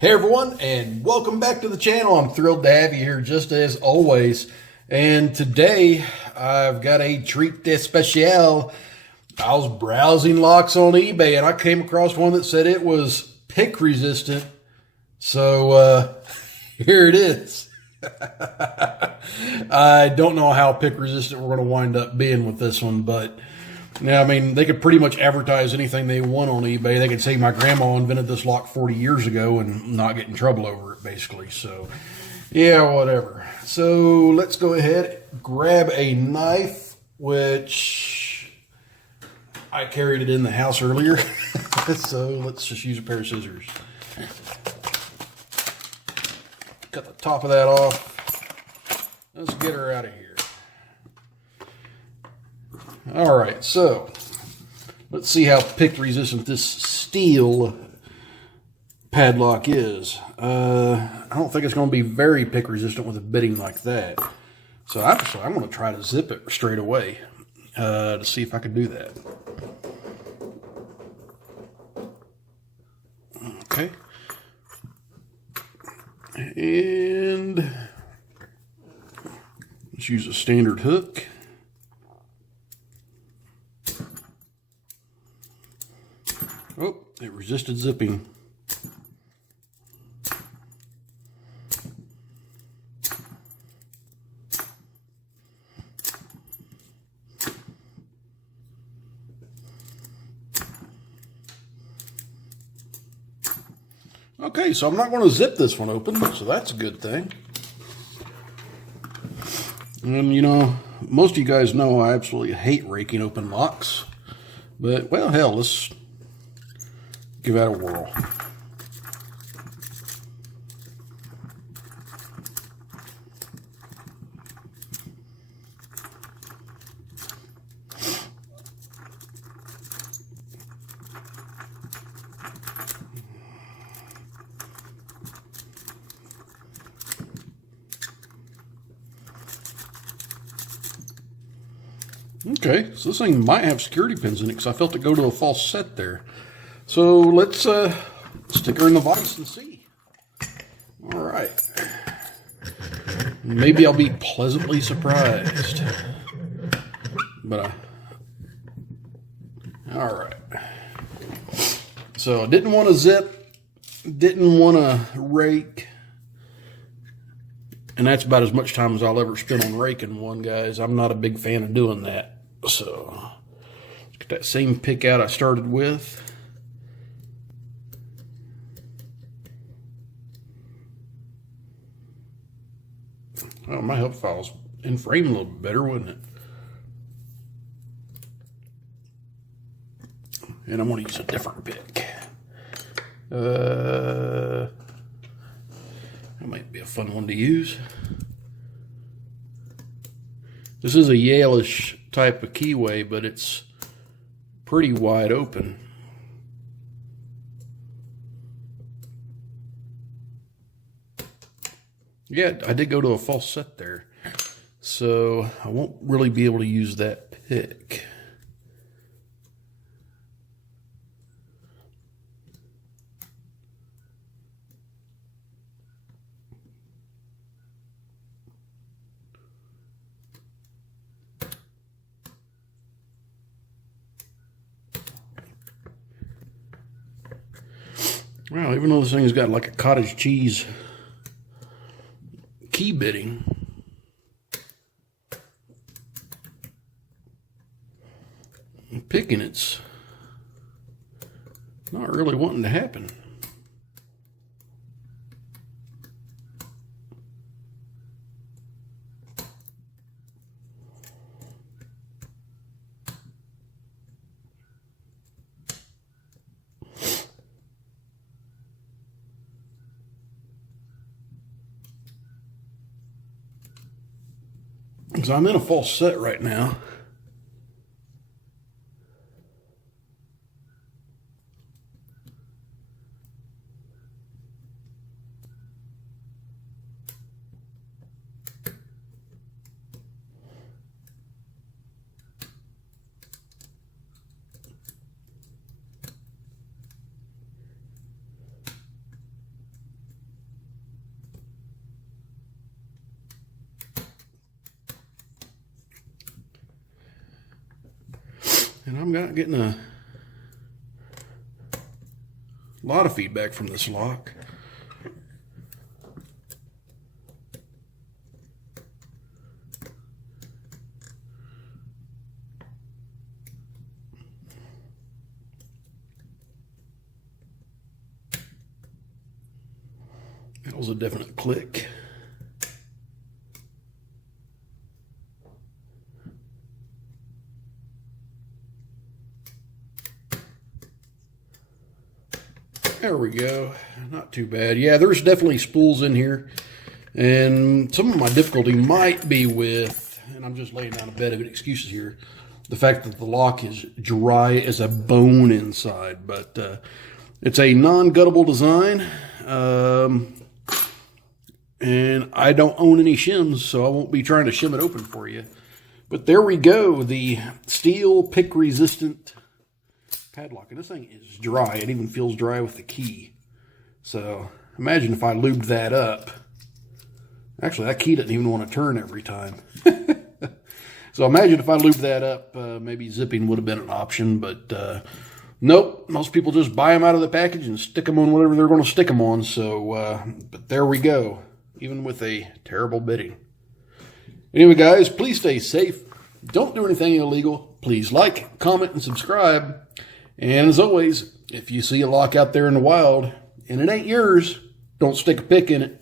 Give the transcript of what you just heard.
Hey everyone, and welcome back to the channel. I'm thrilled to have you here just as always. And today I've got a treat especial. I was browsing locks on eBay and I came across one that said it was pick resistant. So here it is. I don't know how pick resistant we're going to wind up being with this one, but yeah, I mean, they could pretty much advertise anything they want on eBay. They could say my grandma invented this lock 40 years ago and not get in trouble over it, basically. So, yeah, whatever. So, let's go ahead, grab a knife, which I carried it in the house earlier. So, let's just use a pair of scissors. Cut the top of that off. Let's get her out of here. All right, so let's see how pick resistant this Steele padlock is. I don't think it's going to be very pick resistant with a bitting like that. So I'm going to try to zip it straight away to see if I can do that. Okay. And let's use a standard hook. Oh, it resisted zipping. Okay, so I'm not going to zip this one open, so that's a good thing. And, you know, most of you guys know I absolutely hate raking open locks. But, well, hell, let's give that a whirl. Okay, so this thing might have security pins in it because I felt it go to a false set there. So let's stick her in the vise and see. All right. Maybe I'll be pleasantly surprised. But all right. So I didn't want to zip, didn't want to rake. And that's about as much time as I'll ever spend on raking one, guys. I'm not a big fan of doing that. So let's get that same pick out I started with. Oh, my help file's in frame a little bit better, wouldn't it? And I'm going to use a different pick. That might be a fun one to use. This is a Yale-ish type of keyway, but it's pretty wide open. Yeah, I did go to a false set there, so I won't really be able to use that pick. Wow, even though this thing's got like a cottage cheese key bitting, picking it's not really wanting to happen. Because I'm in a false set right now. And I'm not getting a lot of feedback from this lock. That was a definite click. There we go. Not too bad. Yeah, there's definitely spools in here. And some of my difficulty might be with, and I'm just laying down a bed of excuses here, the fact that the lock is dry as a bone inside. But it's a non-guttable design. And I don't own any shims, so I won't be trying to shim it open for you. But there we go, the Steele pick-resistant padlock. And this thing is dry. It even feels dry with the key. So imagine if I lubed that up. Actually, that key doesn't even want to turn every time. So imagine if I lubed that up, maybe zipping would have been an option. But nope, most people just buy them out of the package and stick them on whatever they're going to stick them on. So, but there we go. Even with a terrible bidding. Anyway, guys, please stay safe. Don't do anything illegal. Please like, comment, and subscribe. And as always, if you see a lock out there in the wild and it ain't yours, don't stick a pick in it.